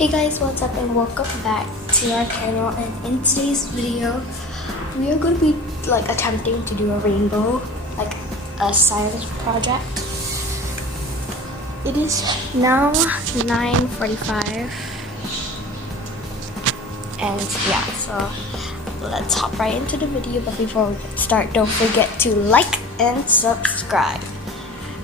Hey guys, what's up and welcome back to our channel, and in today's video we are going to be attempting to do a rainbow, like a science project. It is now 9:45 and yeah, so let's hop right into the video. But before we start, don't forget to like and subscribe.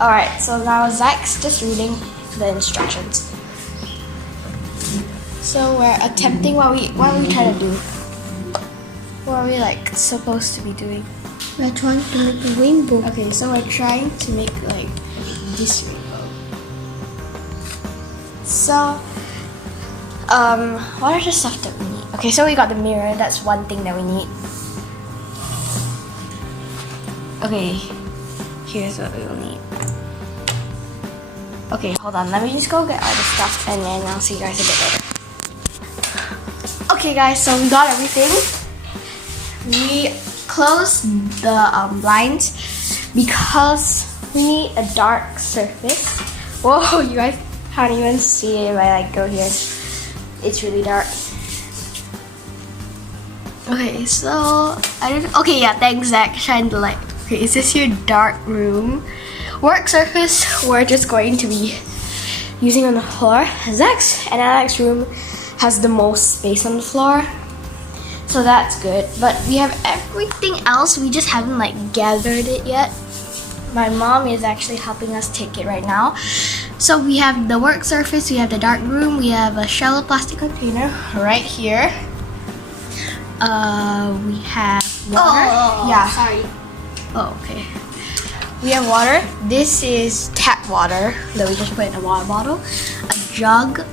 Alright, so now Zach's just reading the instructions. So we're attempting what are we trying to do? What are we supposed to be doing? We're trying to make a rainbow. Okay, so we're trying to make this rainbow. So what are the stuff that we need? Okay, so we got the mirror, that's one thing that we need. Okay, here's what we will need. Okay, hold on, let me just go get all the stuff and then I'll see you guys a bit later. Okay guys, so we got everything. We closed the blinds because we need a dark surface. Whoa, you guys can't even see it if I go here. It's really dark. Okay, so okay, yeah, thanks Zach, shine the light. Okay, is this your dark room? Work surface, we're just going to be using on the floor. Zach's and Alex's room has the most space on the floor, so that's good. But we have everything else, we just haven't gathered it yet. My mom is actually helping us take it right now. So we have the work surface, we have the dark room, we have a shallow plastic container right here. We have water. Yeah. Sorry. Oh, okay. We have water. This is tap water that we just put in a water bottle. A jug.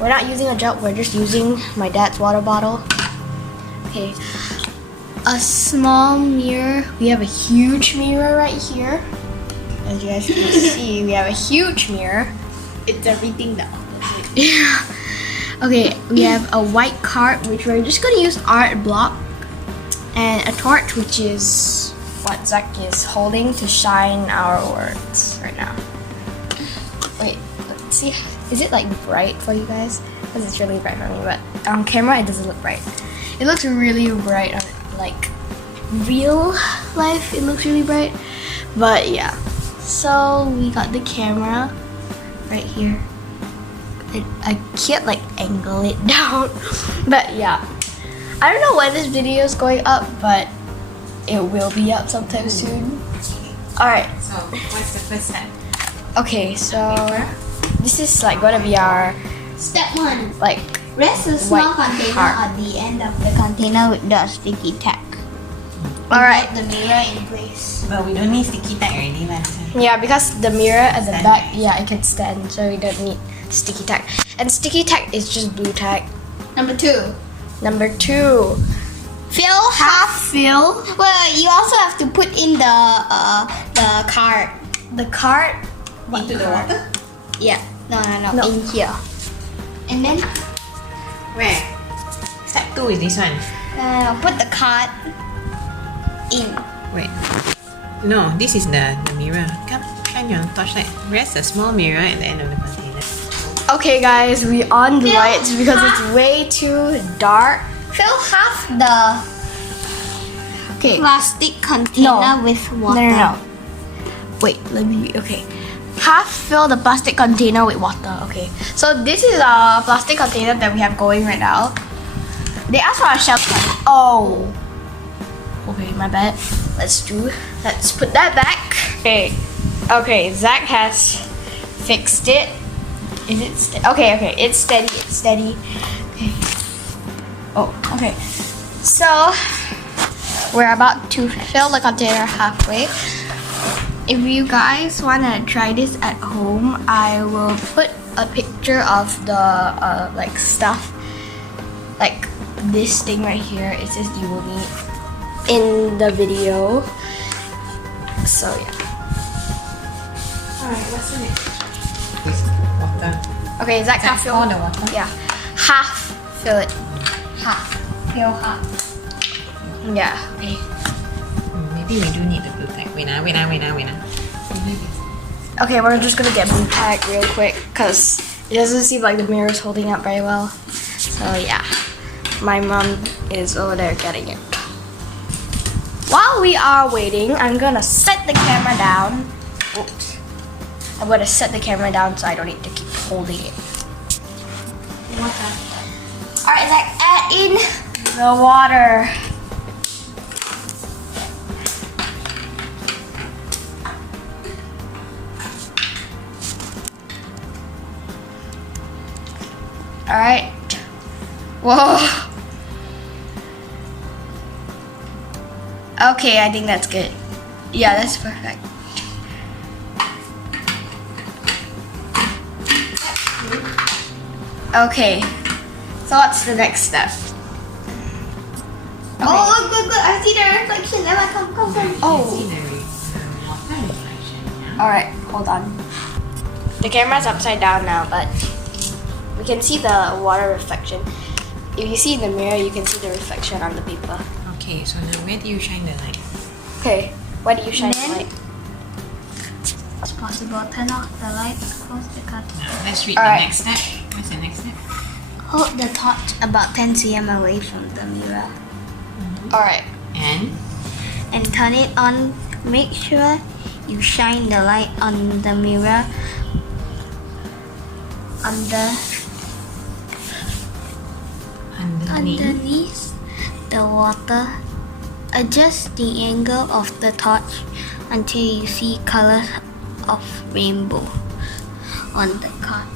We're not using a jug, we're just using my dad's water bottle. Okay. A small mirror. We have a huge mirror right here. As you guys can see, we have a huge mirror. It's everything the opposite. Yeah. Okay, we have a white card, which we're just gonna use art block, and a torch, which is what Zach is holding to shine our words right now. Wait, let's see. Is it bright for you guys? Because it's really bright for me, but on camera it doesn't look bright. It looks really bright on real life. It looks really bright, but yeah. So we got the camera right here. I can't angle it down, but yeah. I don't know when this video is going up, but it will be up sometime soon. Alright. So, what's the first step? Okay, so this is gonna be our Step 1. white Rest a small container heart. at the end of the container with the sticky tack. Alright. Put the mirror in place. But we don't need sticky tack already, man. Yeah, because the mirror at the Stand. back, yeah, it can stand, so we don't need sticky tack. And sticky tack is just blue tack. Number 2. Number 2. Fill half. Well, you also have to put in the card. The card. Into the water? Yeah. No. No, in here. And then Where? Step 2 is this one. put the card in. Wait. No, this is the mirror. Come, shine your torchlight. Rest a small mirror at the end of the container. Okay, guys, we on the Fill lights because it's half. way too dark. Fill half the Okay. plastic container with water. No. Wait, let me. Okay. Half fill the plastic container with water. Okay. So this is a plastic container that we have going right now. They asked for a shelf. Oh. Okay, my bad. Let's put that back. Okay. Okay, Zach has fixed it. Is it okay, it's steady. Okay. Oh, okay. So we're about to fill the container halfway. If you guys wanna try this at home, I will put a picture of the stuff, this thing right here. It says you will need in the video. So yeah. Alright, what's the next? Water. Okay, Zach, half fill. All the water? Yeah, half fill it. Half. Fill half. Yeah. Okay. Maybe we do need the blue tack. Wait. Okay, we're just gonna get blue tack real quick because It doesn't seem like the mirror is holding up very well. So yeah, my mom is over there getting it. While we are waiting, I'm gonna set the camera down. Oops. I'm gonna set the camera down so I don't need to keep holding it. Alright, Zach, add in. The water. Alright. Whoa. Okay, I think that's good. Yeah, that's perfect. Okay. So what's the next step? Okay. Oh, look, I see the reflection. Emma, come. Oh. See the water reflection, yeah? Alright, hold on. The camera's upside down now, but we can see the water reflection. If you see in the mirror, you can see the reflection on the paper. Okay, so now where do you shine the light? Okay, where do you shine the Then- light? It's possible. Turn off the lights, close the curtain. Now, let's read Alright. the next step. What's the next step? Hold the torch about 10 cm away from the mirror Alright. And and turn it on. Make sure you shine the light on the mirror underneath the water. Adjust the angle of the torch until you see colors of rainbow on the card.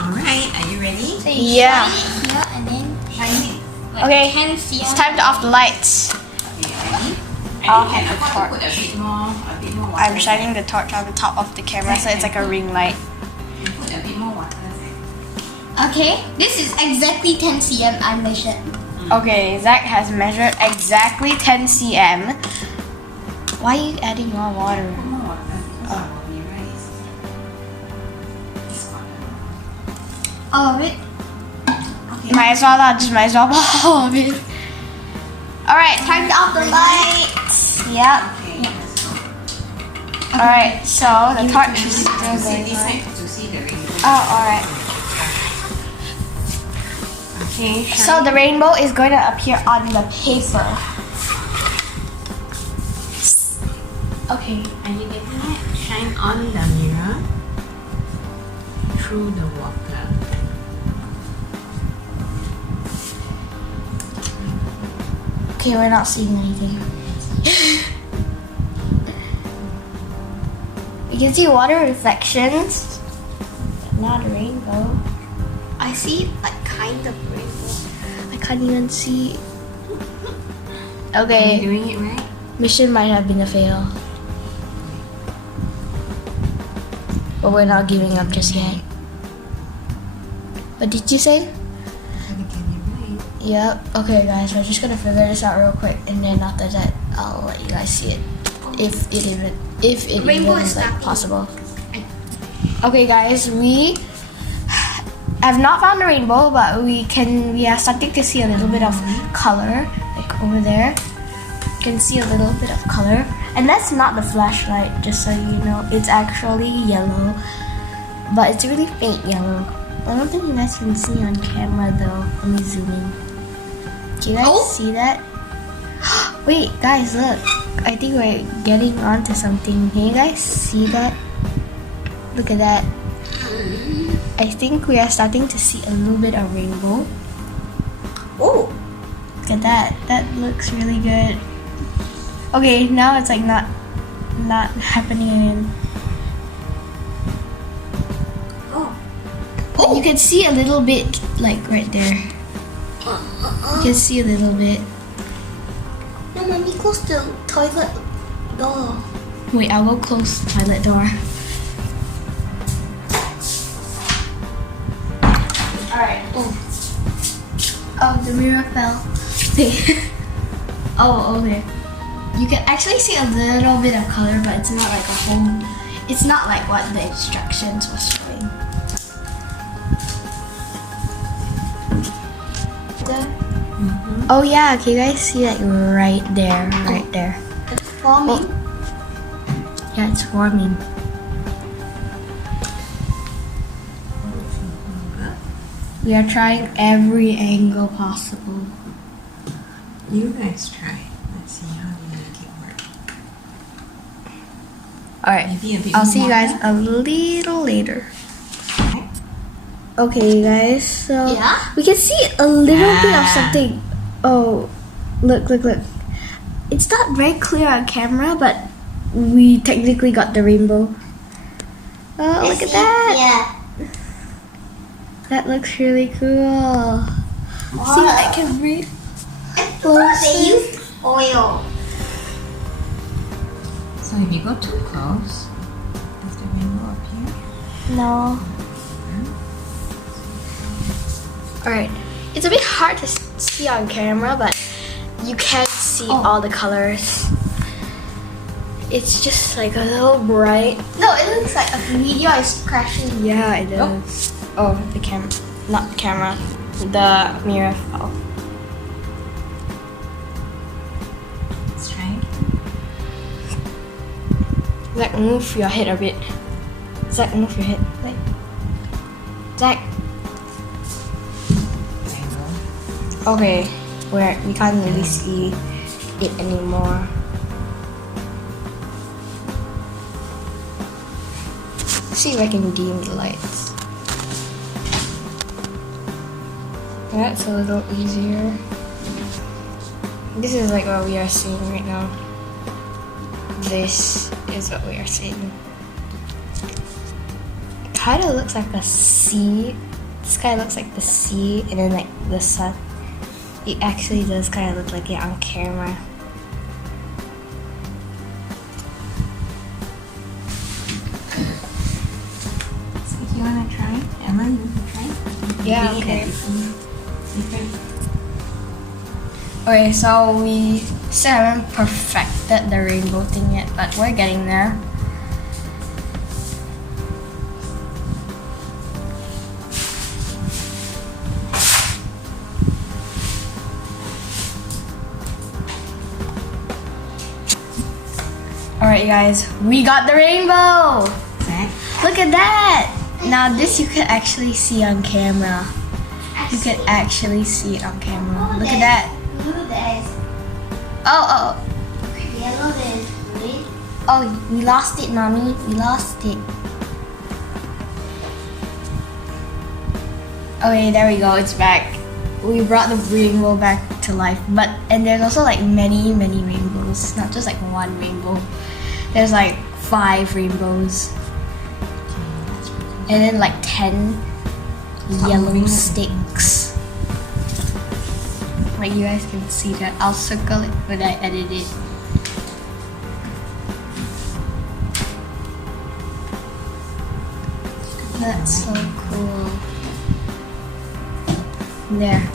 alright, are you ready? So you Yeah. shine it here and then shine it. Okay, 10 cm. it's time to off the lights. Okay, ready? I'll And you can have the afford to put torch. a bit more water. I'm shining the torch on the top of the camera so it's like a ring light. You put a bit more water. Okay, this is exactly 10 cm I measured. Okay, Zach has measured exactly 10 cm. Why are you adding more water? Put more water because our mirror is water. All of it. Might as well lah, just might as well put all of it. Alright, Time to off the lights. yep. Okay, let's go. Alright, so the torch is still To see going this on. side to see the rainbow. Oh, alright. Okay, So the rainbow is going to appear on the paper. Okay. are you getting it? Shine on the mirror through the water. Okay, we're not seeing anything. You can see water reflections, but not a rainbow. I see like kind of rainbow. I can't even see. Are you Okay, doing it right? mission might have been a fail. But we're not giving up just yet. What did you say? I think you're right. Yep. Okay, guys, we're just gonna figure this out real quick, and then after that, I'll let you guys see it, if it Rainbow even is is like starting. possible. Okay, guys, we have not found a rainbow, but we are starting to see a little bit of color, like over there. You can see a little bit of color, and that's not the flashlight. Just so you know, it's actually yellow, but it's really faint yellow. I don't think you guys can see on camera though. Let me zoom in. Can you guys Oh. see that? Wait, guys, look. I think we're getting onto something. Can you guys see that? Look at that. I think we are starting to see a little bit of rainbow. Oh, Look at that. That looks really good. Okay, now it's like not happening again. oh, You can see a little bit, like right there. You can see a little bit. No, mommy, close the toilet door. Wait, I'll go close the toilet door. Alright. Oh, the mirror fell. Oh, okay. You can actually see a little bit of color, but it's not like a whole. It's not like what the instructions was showing. Oh yeah, can you guys see like right there, right there? It's forming. Yeah, it's forming. We are trying every angle possible. You guys try. Let's see how you make it work. Alright, Maybe a bit I'll more see you guys water. a little later. Okay. Okay, guys, so Yeah? we can see a little bit of Ah. something. Oh, look. It's not very clear on camera, but we technically got the rainbow. Oh, look at that! Yeah. That looks really cool. See, I can breathe. They used oil. So if you go too close, does the rainbow appear? No. Alright. It's a bit hard to see on camera, but you can see all the colors. It's just like a little bright. No, it looks like a meteor is crashing. Yeah, it does. Oh, the camera. Not the camera. The mirror fell. Let's try it. Zach, move your head a bit. Zach, move your head. Zach. Rainbow. Okay, we can't really see it anymore. See if I can dim the lights. That's a little easier. This is like what we are seeing right now. This is what we are seeing. Kind of looks like a sea. This kind of looks like the sea, and then like the sun. It actually does kind of look like it on camera. So if you wanna try, Emma, you wanna try? Yeah, Maybe okay. that different. Okay, so we still haven't perfected the rainbow thing yet, but we're getting there. Alright guys, we got the rainbow! Zach, Look at that! Now this you can actually see on camera. You can actually see it on camera. Look at that. Blue, there's Oh, yellow, there's red. oh, we lost it, mommy. We lost it. Okay, there we go. It's back. We brought the rainbow back to life. And there's also like many rainbows. Not just like one rainbow. There's like 5 rainbows. And then like 10 yellow sticks. Like you guys can see that. I'll circle it when I edit it. That's so cool. There.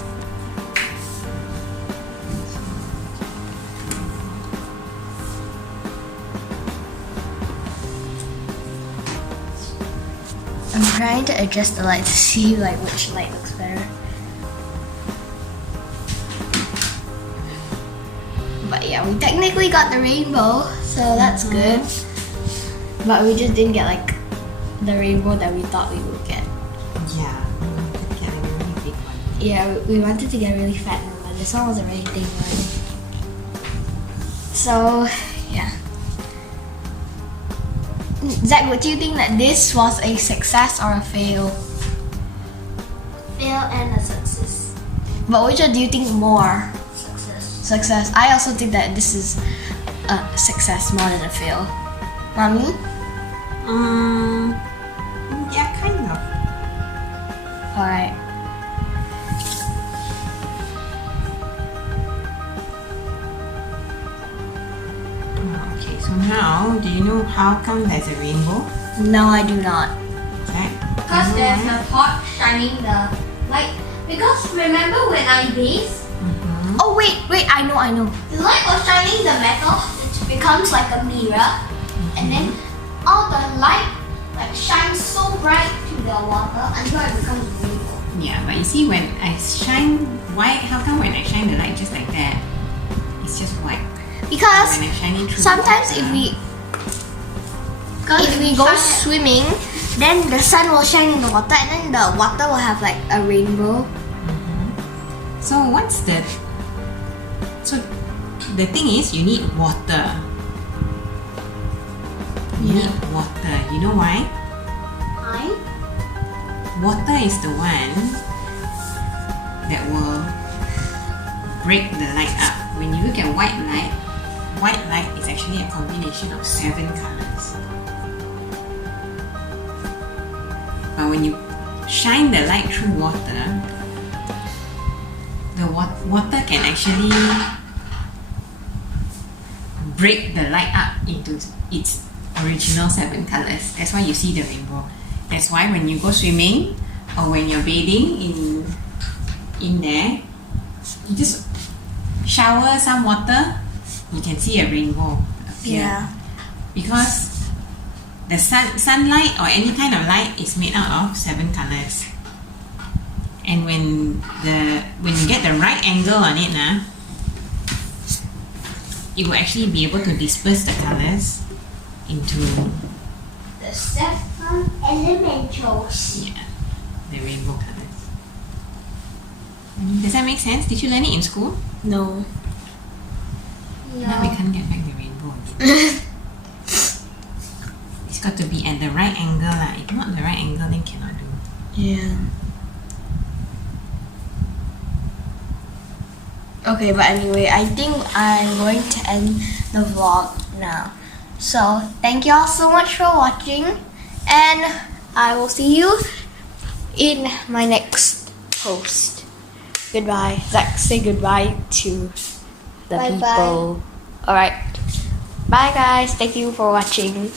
I'm trying to adjust the light to see like which light looks better. But yeah, we technically got the rainbow, so that's good. But we just didn't get like the rainbow that we thought we would get. yeah, we wanted to get a really big one. Yeah, we wanted to get a really fat one, but this one was a really big one. So, yeah. Zach, what do you think that this was a success or a fail? Fail and a success. But which one do you think more? Success. Success. I also think that this is a success more than a fail. Mommy? Yeah, kind of. Alright. Okay, so now, do you know how come there's a rainbow? No, I do not. Zach? Because do you know there's why? a pot shining the light. Because remember when I bathe, Oh wait, I know. the light was shining the metal, it becomes like a mirror, and then all the light like shines so bright to the water until it becomes rainbow. Yeah, but you see when I shine white, how come when I shine the light just like that, it's just white? Because When I shine it through sometimes the if water, we go shine it- swimming, Then the sun will shine in the water, and then the water will have like a rainbow. So the thing is, you need water. You need water. You know why? Why? Water is the one that will break the light up. When you look at white light is actually a combination of 7 colors. But when you shine the light through water, the water can actually break the light up into its original 7 colors. That's why you see the rainbow. That's why when you go swimming or when you're bathing in there, you just shower some water, you can see a rainbow appear. Yeah. Because the sunlight or any kind of light is made out of 7 colors. And when you get the right angle on it, it will actually be able to disperse the colors into The 7 elementals. the rainbow colors. Does that make sense? Did you learn it in school? No. Now we can't get back the rainbow again. It's got to be at the right angle lah. If not the right angle, then cannot do. Yeah. Okay, but anyway, I think I'm going to end the vlog now. So, thank you all so much for watching, and I will see you in my next post. Goodbye. Zach, say goodbye to the Bye-bye. people. Alright. Bye guys. Thank you for watching.